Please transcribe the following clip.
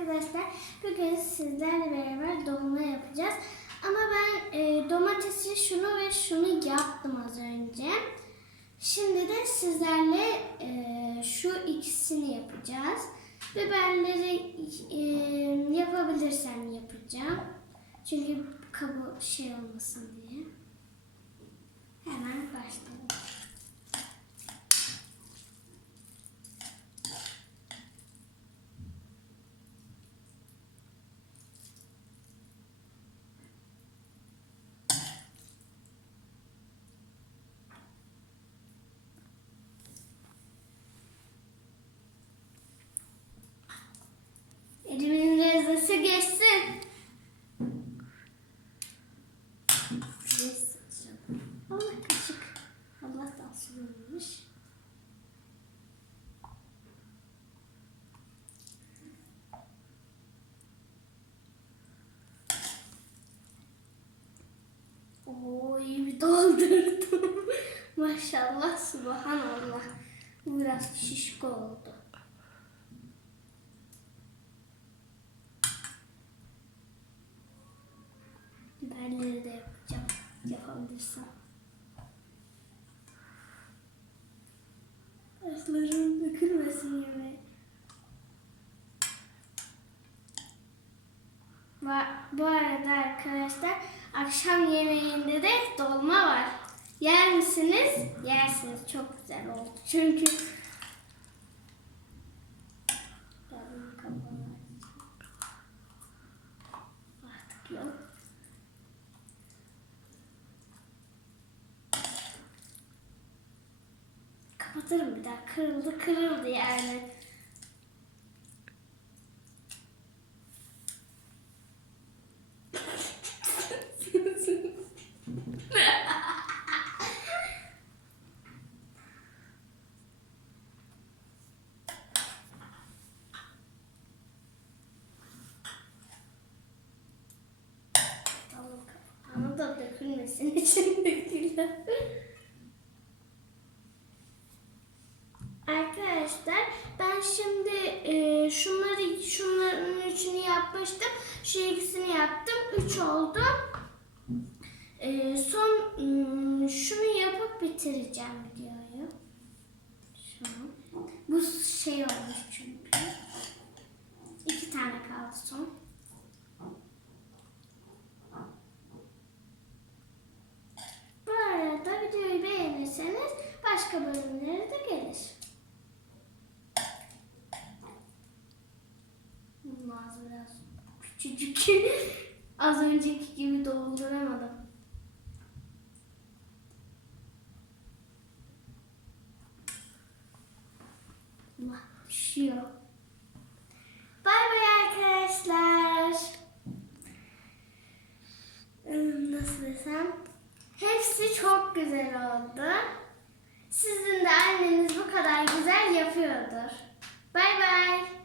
arkadaşlar. Bugün sizlerle beraber dolma yapacağız. Ama ben e, domatesi şunu ve şunu yaptım az önce. Şimdi de sizlerle e, şu ikisini yapacağız. Biberleri e, yapabilirsem yapacağım. Çünkü kabı şey olmasın diye. Hemen başlayalım. Lezzeti geçsin. Allah kaşık. Allah'tan suluymuş. Oo bir doldurdum. Maşallah subhanallah. Biraz şişko oldu. Yapabilirsem. Saçlarım dökülmesin yemeğe. Bu arada arkadaşlar akşam yemeğinde de dolma var. Yer misiniz? Yersiniz. Çok güzel oldu. Çünkü Kapatırım bir daha. Kırıldı kırıldı yani. Kapağını da dökülmesin içindekiler. Arkadaşlar ben şimdi e, şunları şunların üçünü yapmıştım. Şu ikisini yaptım. Üç oldu. E, son ım, şunu yapıp bitireceğim videoyu. Şunu. Bu şey olmuş çünkü. İki tane kaldı son. Bu arada videoyu beğenirseniz başka bölümleri de gelir. Bunlar biraz küçücük. Az önceki gibi dolduramadım. Allah düşüyor. Bay bay arkadaşlar. Nasıl desem? Hepsi çok güzel oldu. Sizin de anneniz bu kadar güzel yapıyordur. Bay bay.